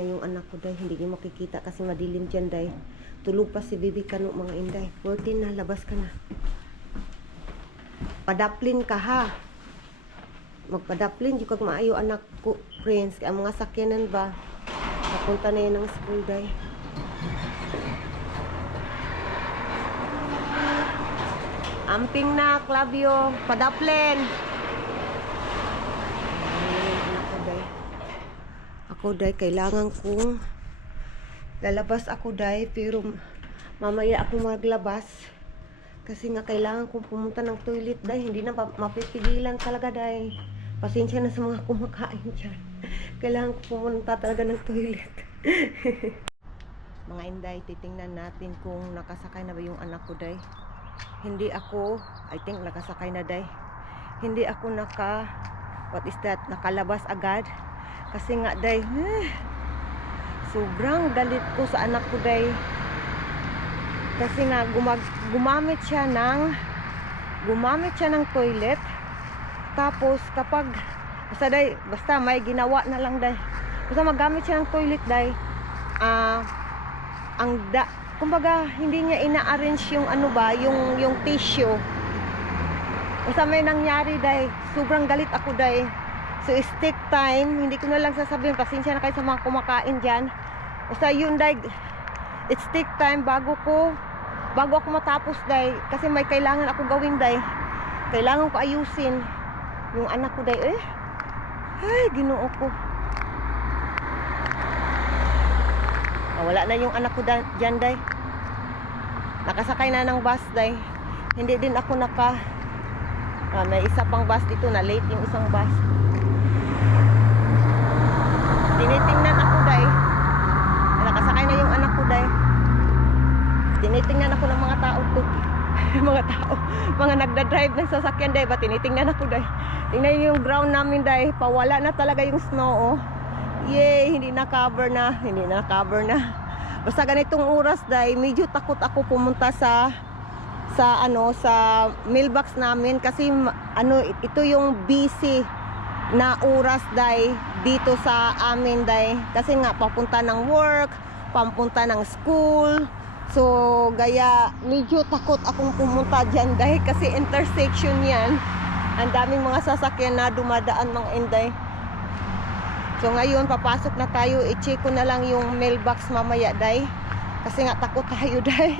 na yung anak ko, day. Hindi niyo makikita kasi madilim dyan, day. Tulog pa si Bibi Kano, mga inday. 14 na, labas ka na. Padaplin ka, ha? Magpadaplin, di kag maayo anak ko, friends. Kaya mga sakyanan ba? Napunta na yun ng school, day. Amping na, Clavio. Padaplin. Ako, day, kailangan kong lalabas ako, day, pero mamaya ako maglabas kasi nga kailangan kong pumunta ng toilet, day. Hindi na mapipigilan talaga, day. Pasensya na sa mga kumakain dyan. Kailangan ko pumunta talaga ng toilet. Mga inday, titingnan natin kung nakasakay na ba yung anak ko, day. Hindi ako, I think nakasakay na, day. Hindi ako nakalabas agad. Kasi nga, day, sobrang galit ko sa anak ko, day. Kasi nga, gumamit siya ng toilet. Tapos, kapag, basta may ginawa na lang, day. Basta magamit siya ng toilet, day. Kumbaga, hindi niya ina-arrange yung yung tissue. Basta may nangyari, day. Sobrang galit ako, day. So, stick time, hindi ko na lang sasabihin, pasensya na kayo sa mga kumakain dyan. Basta yun, day, it's stick time bago ako matapos, day. Kasi may kailangan ako gawin, day. Kailangan ko ayusin yung anak ko, day. Ay, Ginoo ko. Wala na yung anak ko dyan, day. Nakasakay na ng bus, day. Hindi din ako may isa pang bus dito na late yung isang bus. Tinitingnan ako, day. Nakasakay na yung anak ko, day. Tinitingnan ako ng mga tao to. mga nagda-drive ng sasakyan, day. Tinitingnan ako, day. Tingnan yung ground namin, day. Pawala na talaga yung snow, oh. Yay, hindi na cover na. Basta ganitong oras, day, medyo takot ako pumunta sa mailbox namin kasi ito yung busy na oras, day, dito sa amin, day. Kasi nga papunta ng work, papunta ng school. So gaya medyo takot akong pumunta diyan, day, kasi intersection 'yan. Ang daming mga sasakyan na dumadaan, mga inday. So ngayon papasok na tayo, i-check ko na lang yung mailbox mamaya, day. Kasi nga takot tayo, day.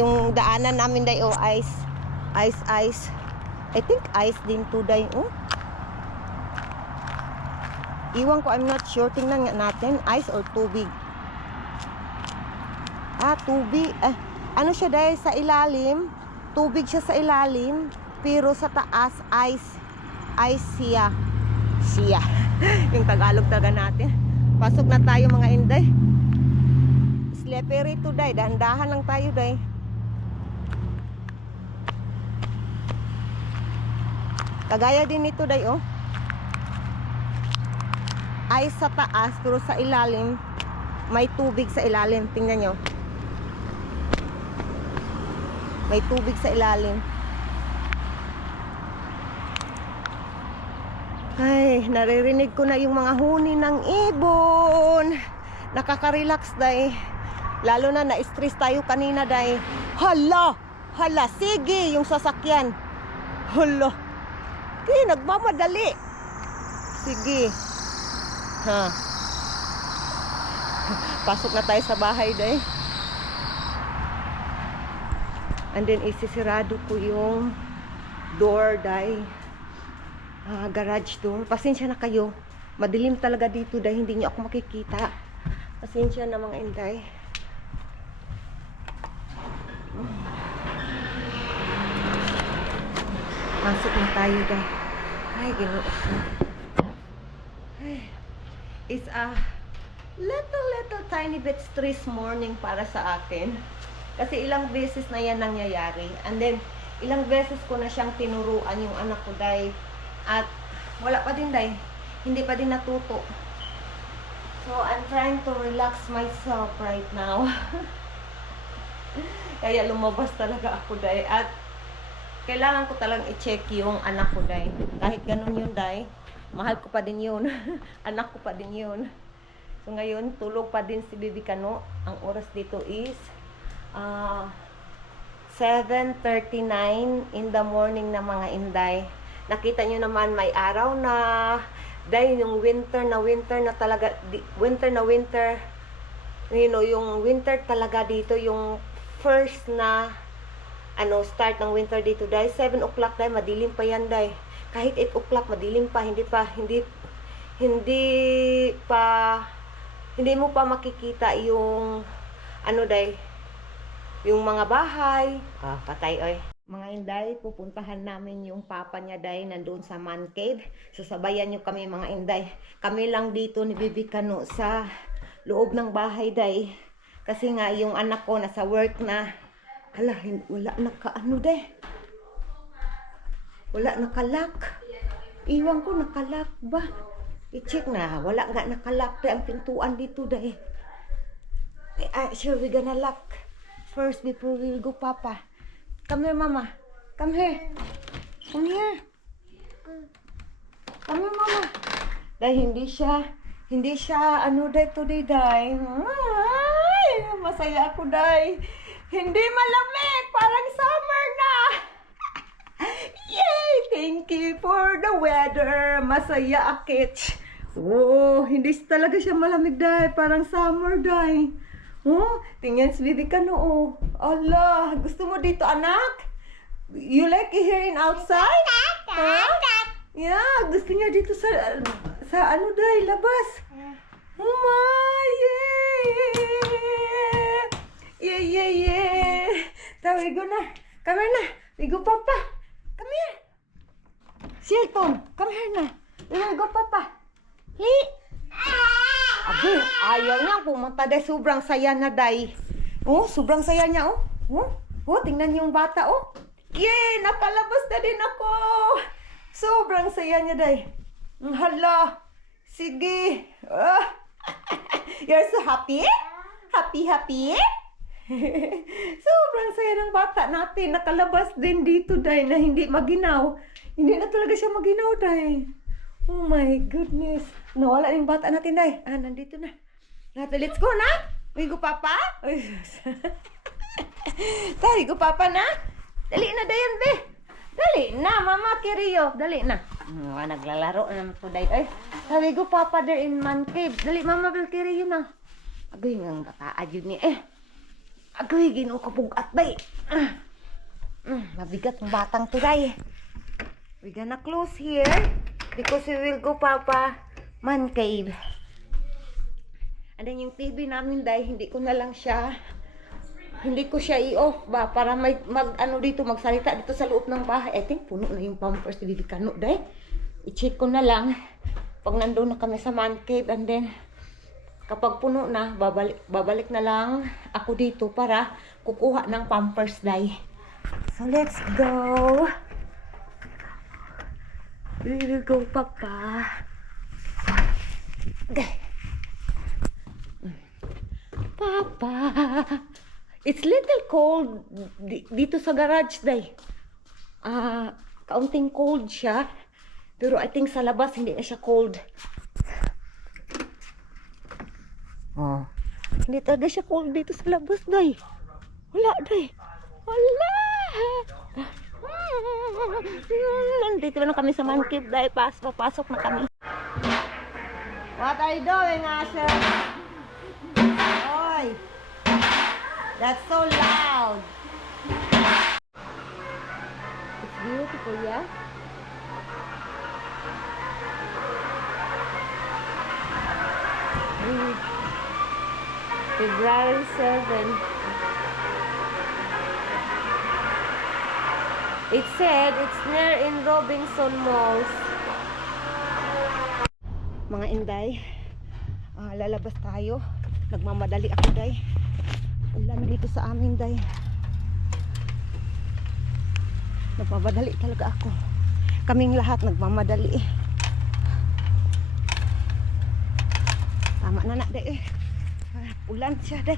Yung daanan namin, day, ice. I think ice din to, day. Iwan ko, I'm not sure. Tingnan nga natin, ice or tubig. Tubig. Ano siya, day, sa ilalim. Tubig siya sa ilalim, pero sa taas ice siya. Yung Tagalog talaga natin. Pasok na tayo, mga inday. Slippery to, day. Dahan-dahan lang tayo, day. Kagaya din ito, day, oh. Ice sa taas, pero sa ilalim may tubig sa ilalim. Tingnan nyo. May tubig sa ilalim. Ay, naririnig ko na yung mga huni ng ibon. Nakaka-relax, day. Lalo na na-stress tayo kanina, day. Hala, sige, yung sasakyan. Hala, nagmamadali. Sige. Pasok na tayo sa bahay, day. And then isisirado ko yung door, day. Garage door. Pasensya na kayo. Madilim talaga dito, day. Hindi nyo ako makikita. Pasensya na, mga inday. Pasok na tayo, day. Ay, Ginoo. It's a little tiny bit stress morning para sa akin. Kasi ilang beses na yan nangyayari. And then, ilang beses ko na siyang tinuruan yung anak ko, day. At wala pa din, day. Hindi pa din natuto. So, I'm trying to relax myself right now. Kaya lumabas talaga ako, day. At kailangan ko talagang i-check yung anak ko, day. Kahit ganun yun, day. Mahal ko pa din yun. Anak ko pa din yun. So ngayon, tulog pa din si Baby Kano. Ang oras dito is 7:39 in the morning na mga inday. Nakita nyo naman may araw na. Dahil yung winter na talaga, winter, you know, yung winter talaga dito, yung first na start ng winter dito dahil 7 o'clock dahil madilim pa yan dahil kahit 8 o'clock madilim pa, hindi mo pa makikita yung dahil yung mga bahay. Patay oy. Mga inday, pupuntahan namin yung papa niya dahil nandoon sa man cave. Sasabayan nyo kami mga inday. Kami lang dito ni Baby Kano sa loob ng bahay dahil kasi nga yung anak ko nasa work na. Hala, wala day. Wala nakalak. Iwan ko nakalak ba? I-check na. Wala nga nakalak day ang pintuan dito day. Sure, we gonna lock first before we go, Papa. Come here, Mama. Come here. Come here. Come here, Mama. Dahil hindi siya day today, day. Ay, masaya ako, day. Hindi malamig, parang summer na. Yay! Thank you for the weather. Masaya akit. Oh, hindi talaga siya malamig, day. Parang summer, day. Oh, tingnan si Baby Kano, oh. Allah, gusto mo dito, anak? You like it here in outside? Huh? Yeah, gusto niya dito sa day, labas. Oh my, yeah. Tawag ko na. Come here na. We go, Papa. Come here. Shelton, come here na. We will go, Papa. Abi, ayaw niya pumunta dahil sobrang saya na day. Oh, sobrang saya niya, oh. Oh, tingnan niyo yung bata, oh. Yay, nakalabas na din ako. Sobrang saya niya day. Hala, sige. You're so happy? Happy? Sobrang saya ng bata natin. Nakalabas din dito day na hindi maginaw. Hindi na talaga siya maginaw day. Oh my goodness. Nawala yung bata natin, day. Nandito na. Let's go na. We go, Papa. Tari go, Papa na. Dali na, dayan, be. Dali na, Mama Kirio. Dali na. Naglalaro na po, day. Ay, sabi go, Papa, there in man cave. Dali, Mama Kirio na. Agoy nga ang bata. Ayun ni, Agoy, ginukapugat, day. Mabigat ang batang to, day. We're gonna close here. Because we will go, Papa, man cave. And then yung TV namin dahil hindi ko siya i-off ba para magsalita dito sa loob ng bahay. I think puno na yung pampers ni Baby Kano dahil i-check ko na lang pag nandoon na kami sa man cave, and then kapag puno na babalik na lang ako dito para kukuha ng pampers dahil. So let's go. We will go, Papa. Okay. Papa. It's little cold dito sa garage, day. Kaunting cold siya. Pero I think sa labas hindi na siya cold. Oh. Hindi talaga siya cold dito sa labas, day. Wala, day. Wala. Nandito na kami sa man cave dahil papasok na kami. What are you doing, Asher? Oy! That's so loud. It's beautiful, yeah? February 7. It said it's near in Robinson Malls. Mga inday, lalabas tayo. Nagmamadali ako, day. Ulan dito sa amin, day. Nagmamadali talaga ako. Kaming lahat nagmamadali. Tama na, day. Ulan siya, day.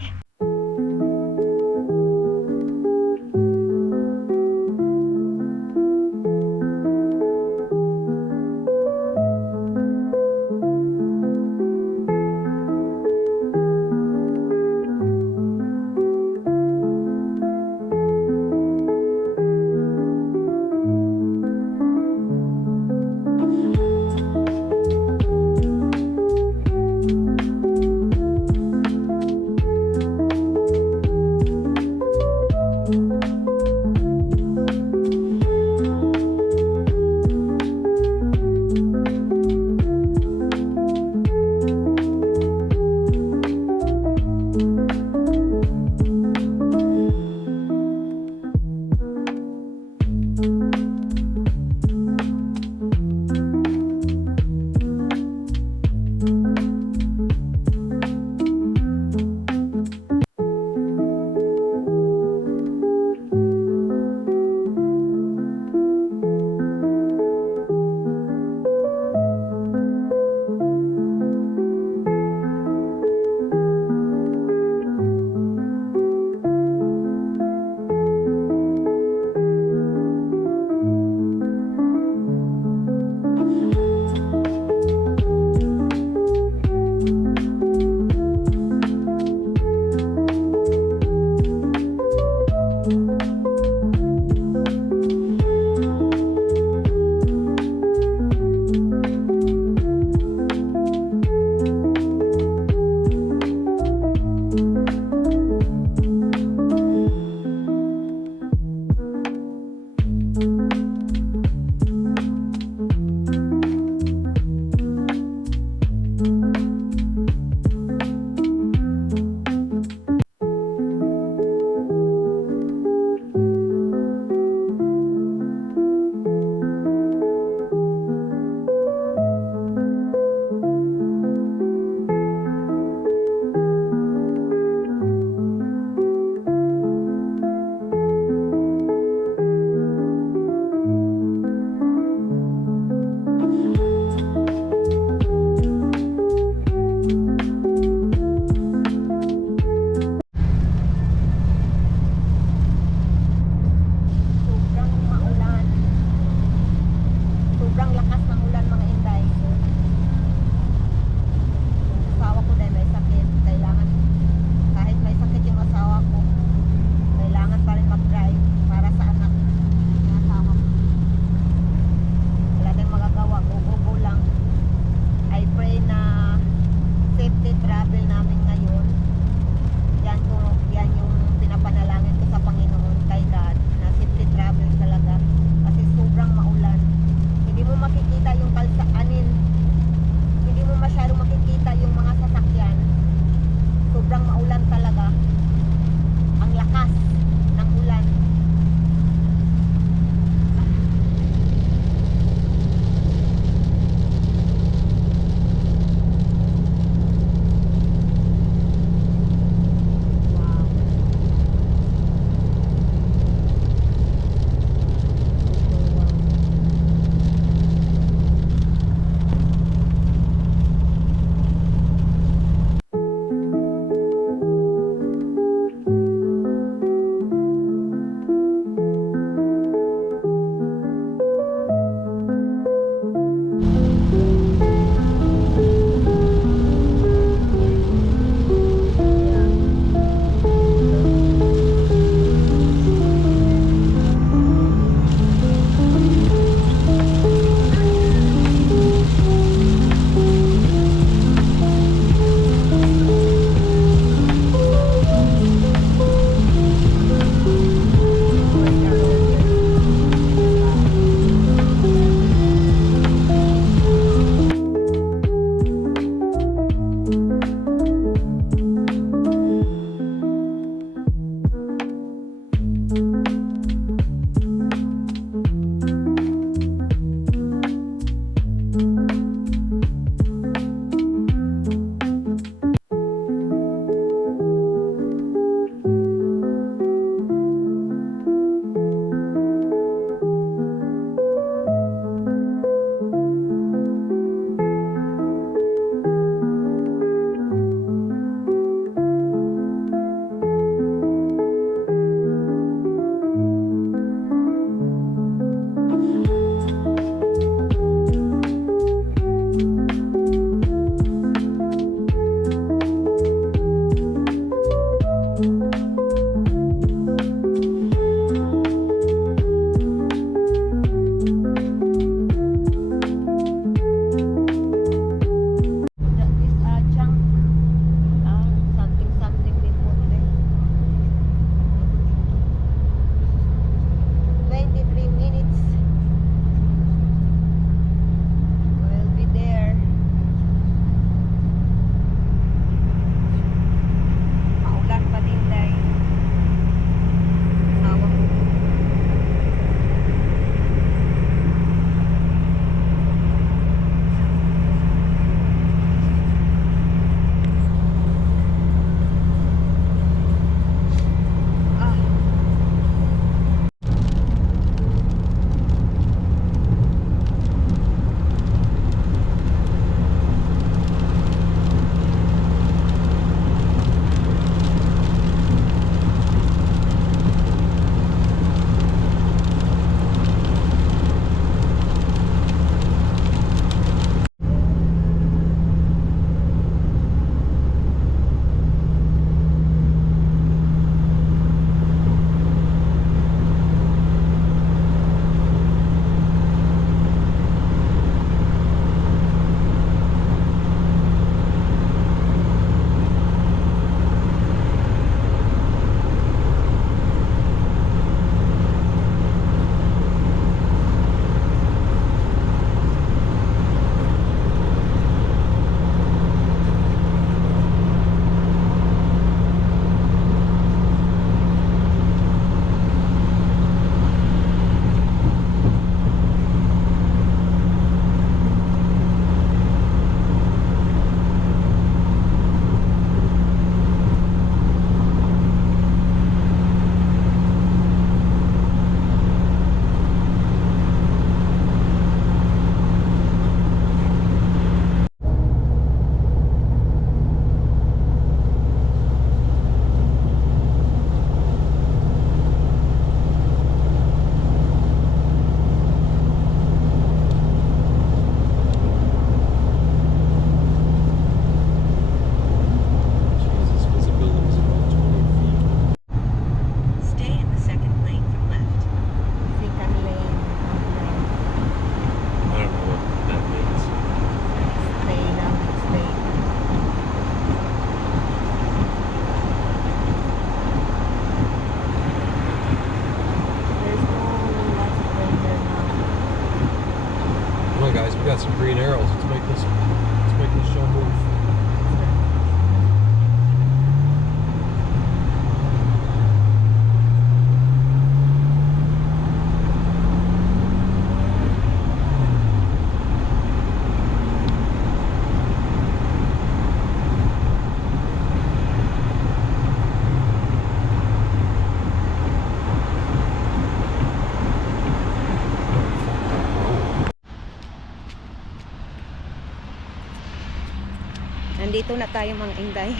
Nandito na tayo mga inday.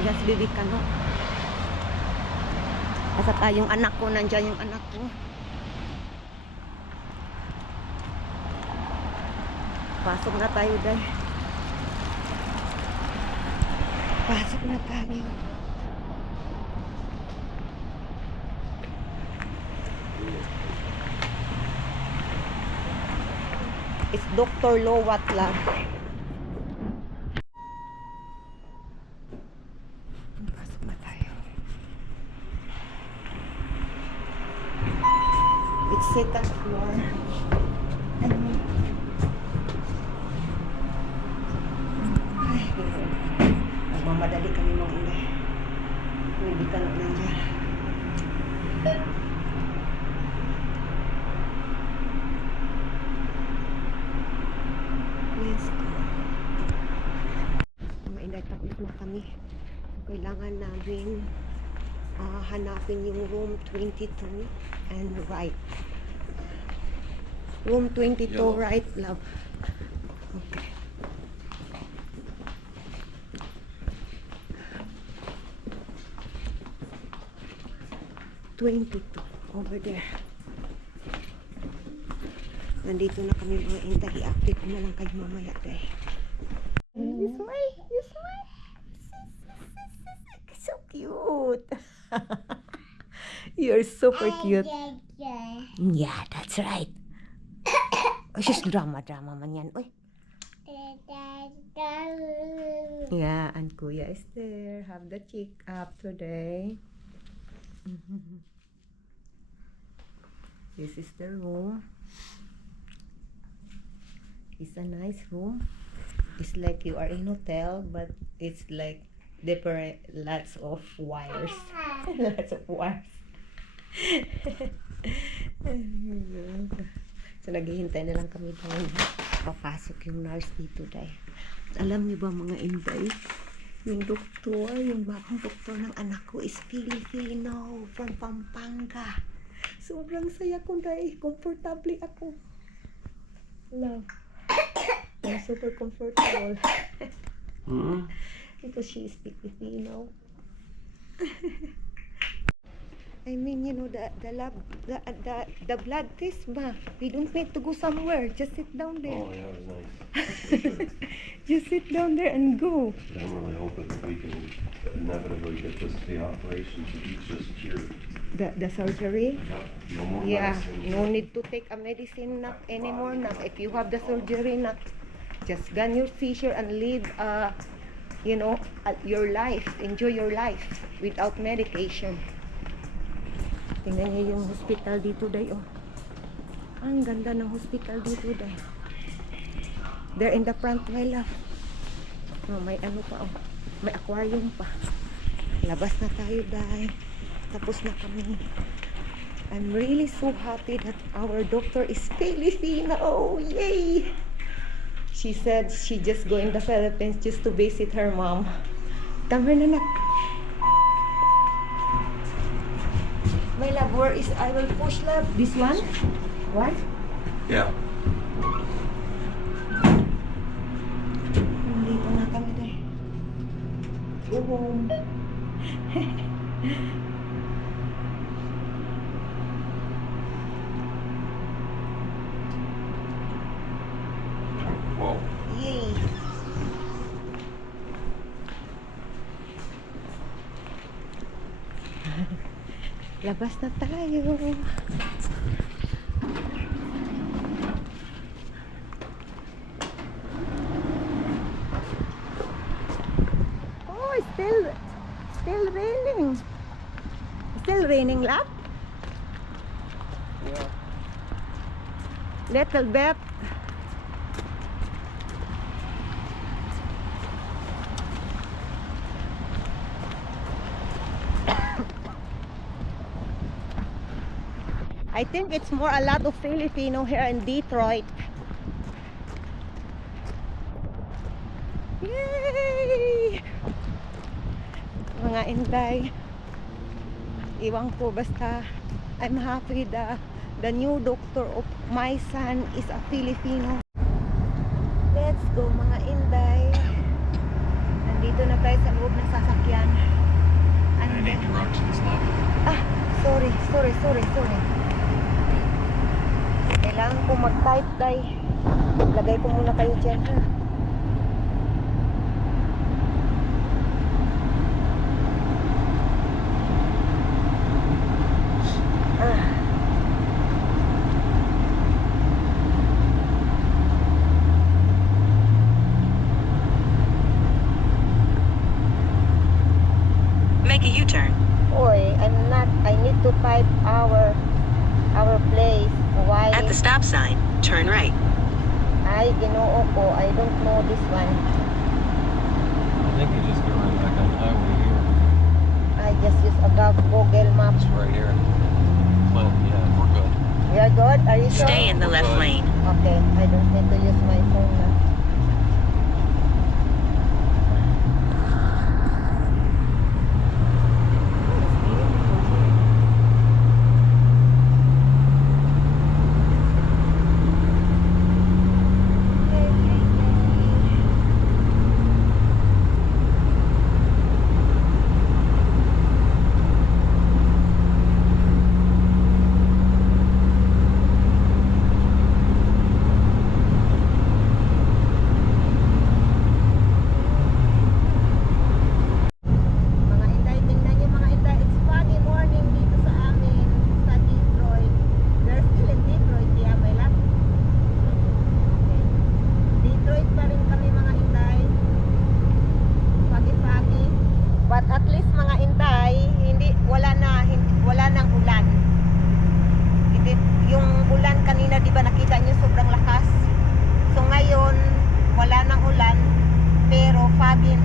Just baby kano. At saka yung anak ko, nandyan yung anak ko. Pasok na tayo day. Pasok na tayo. It's Dr. Lowat Lab. Pasok na tayo. It's second floor. Ay, nagmamadali kami mga inay. Hindi ka na nandiyan. Let's go. Mga inay, tapos na kami. Kailangan namin hanapin yung room 22 and right. Room 22 right, love. Okay. Over there. Nandito na kami mga inday. I-update ko na lang kayo mamaya guys. You smile. You smile. So cute. You're super cute. Yeah, that's right. Oh, she's drama man yan. Uy. Yeah, and Kuya is there. Have the check up today. This is the room. It's a nice room. It's like you are in hotel, but it's like different, lots of wires. Lots of wires. So naghihintay na lang kami doon. Papasok yung nurse dito dahil. Alam niyo ba mga inday? Yung doktor, yung bagong doktor ng anak ko is Filipino from Pampanga. Sobrang saya ko dahil komportable ako. Love. I'm super comfortable. Because she is Filipino. I mean, you know, the blood test ba? We don't need to go somewhere. Just sit down there. Oh, yeah, it was nice. Just sit down there and go. I'm really hoping that we can inevitably get this, the operation to be just cured. The surgery? No more Yeah, medicine. no need to take a medicine nak anymore nak. If you have the surgery nak, just gun your seizure and live, you know, your life. Enjoy your life without medication. Tingnan niyo yung hospital dito day, oh. Ang ganda ng hospital dito day. There in the front, my love. Oh, may ano pa, oh. May aquarium pa. Labas na tayo day. Tapos na kami. I'm really so happy that our doctor is Filipino. Oh, yay! She said she just go in the Philippines just to visit her mom. Come here, nanak. My love, where is, I will push love. This one? What? Yeah. Nandito na kami dahil. Go home. Whoa. Yay! Labas na tayo. Oh, it's still raining. Still raining, love? Yeah. Little bit. I think it's more a lot of Filipino here in Detroit. Yay! Mga inday. Iwan ko basta I'm happy the new doctor of my son is a Filipino. Let's go mga inday. dahil sa loob ng sasakyan. And I need then, directions left. sorry. Kailangan ko mag-type dahil. Lagay ko muna kayo dyan ha. Make a U-turn. Oy, I need to type our place. Why? At the stop sign, turn right. Ay, ginoo ko. I don't know this one. I think you just go right back on the highway here. I just use a Google Maps. Just right here. Well, yeah, we're good. We are good? Are you sure? Stay in the left Okay. lane. Okay, I don't need to use my phone now. Mga Inday, tingnan nyo mga Inday, it's foggy morning dito sa amin, sa Detroit. We're still in Detroit, yeah, my love. Okay. Detroit pa rin kami mga Inday. Foggy. But at least mga Inday, wala nang ulan. Hindi, yung ulan kanina, di ba nakita nyo sobrang lakas? So ngayon, wala nang ulan. Pero foggy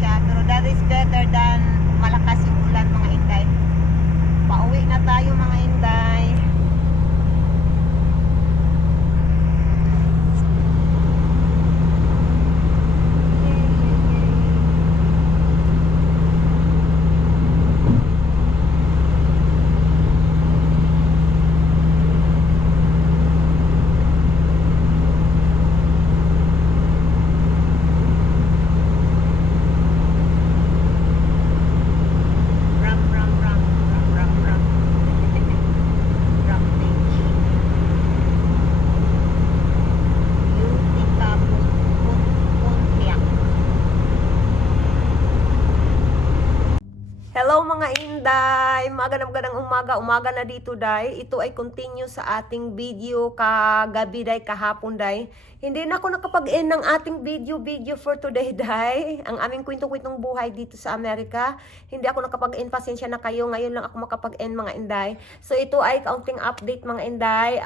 siya. Pero that is better than malakas yung ulan mga Inday. Pauwi na tayo mga Inday. Ram. Ram beach. Utica Pontiac. Hello mga Inday! Magandang umaga na dito day. Ito ay continue sa ating video kagabi day, kahapon day. Hindi na ako nakapag-end ng ating video for today day. Ang aming kwentong buhay dito sa Amerika. Hindi ako nakapag-end, pasensya na kayo. Ngayon lang ako makapag-end mga Inday. So ito ay kaunting update mga Inday.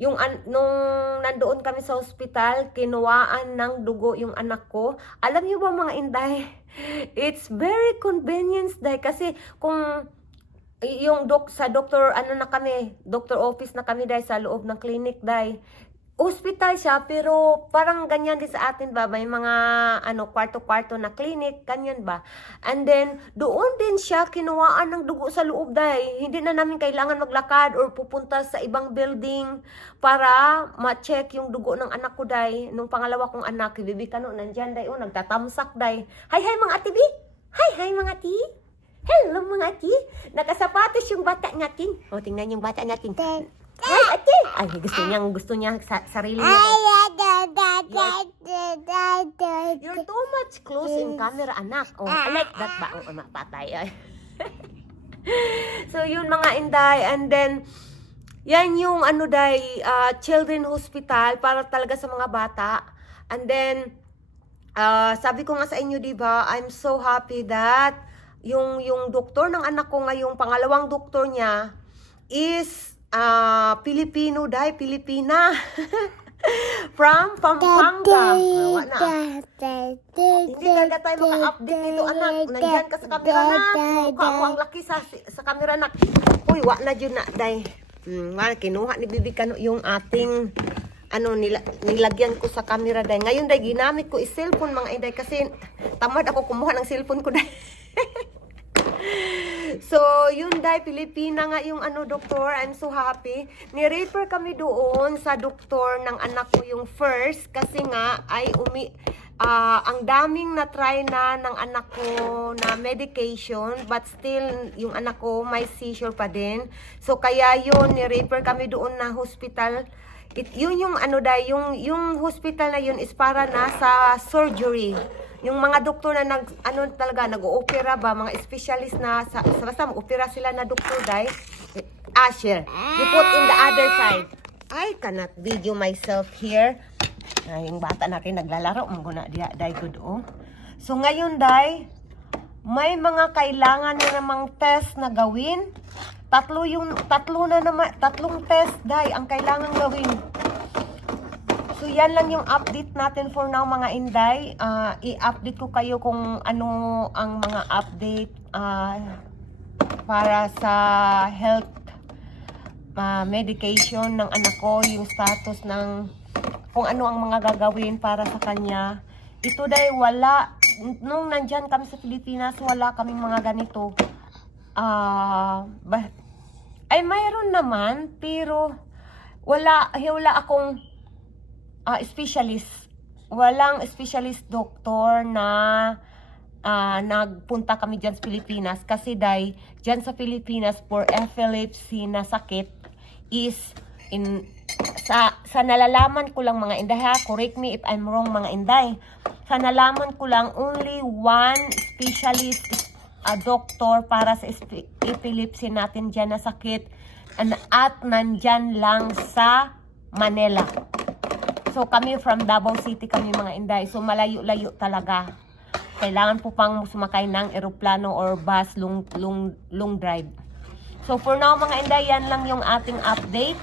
Nung nandoon kami sa ospital, kinuwaan ng dugo yung anak ko. Alam niyo ba mga Inday? It's very convenience day kasi kung yung sa doctor doctor office na kami dahil sa loob ng clinic dahil hospital siya pero parang ganyan din sa atin ba may mga kwarto-kwarto na clinic ganyan ba, and then doon din siya kinuhaan ng dugo sa loob dahil hindi na namin kailangan maglakad or pupunta sa ibang building para ma-check yung dugo ng anak ko dahil nung pangalawa kong anak bibi kano nandyan dahil nagtatamsak dahil hi mga atibi, hi mga ati. Hello mga ati, nakasapatos yung bata natin. O, tingnan yung bata natin. Hi ate! Ay, gusto niya sarili niya. You're too much close in camera, anak. Oh, I like that ba? Oh, patay. So, yun mga Inday. And then, yan yung children hospital para talaga sa mga bata. And then, sabi ko nga sa inyo, diba, I'm so happy that yung doktor ng anak ko ngayong pangalawang doktor niya is Filipino Pilipina. From Pampanga. Hindi talaga tayo maka-update dito anak. Nandyan ka sa camera na. Mukha ko ang laki sa camera na. Uy, wak na dyan na day. Kinuha ni Bibi Kano yung ating nilagyan ko sa camera day. Ngayon day ginamit ko cellphone mga Inday kasi tamad ako kumuha ng cellphone ko day. So, yun day, Pilipina nga yung doktor. I'm so happy. Ni-refer kami doon sa doktor ng anak ko yung first kasi nga ay ang daming na-try na ng anak ko na medication, but still, yung anak ko may seizure pa din. So, kaya yun, ni-refer kami doon na hospital. Yun yung ano dahil, yung hospital na yun is para na sa surgery. Yung mga doktor na nag-o-opera ba, mga specialist na, basta mag-opera sila na doktor dahil, Asher, you put in the other side. I cannot video myself here. Yung bata natin naglalaro, maguna dia dahil good oh. So ngayon dahil, may mga kailangan na namang test na gawin. Tatlong test dahil ang kailangan gawin. So yan lang yung update natin for now mga inday. I-update ko kayo kung ano ang mga update para sa health medication ng anak ko, yung status ng kung ano ang mga gagawin para sa kanya. Ito dahil wala, nung nandyan kami sa Pilipinas, wala kaming mga ganito. Ay mayroon naman, pero wala akong specialist. Walang specialist doktor na nagpunta kami dyan sa Pilipinas. Kasi dahil dyan sa Pilipinas for epilepsy na sakit is sa nalalaman ko lang mga inday ha, correct me if I'm wrong mga inday. Sa nalaman ko lang only one specialist doktor para sa epilepsy natin dyan na sakit at nandyan lang sa Manila. So kami from Davao City kami mga inday. So malayo-layo talaga. Kailangan po pang sumakay ng eroplano or bus long drive. So for now mga inday, yan lang yung ating update.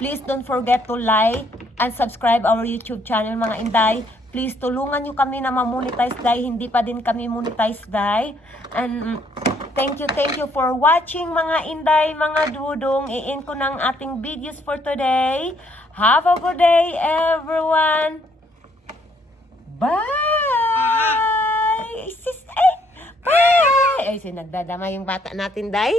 Please don't forget to like and subscribe our YouTube channel mga inday. Please tulungan nyo kami na ma-monetize dahil hindi pa din kami monetize dahil. And thank you for watching mga inday, mga dudong. I-end ko ng ating videos for today. Have a good day everyone. Bye! Bye! Ay, sinagdadama yung bata natin, day.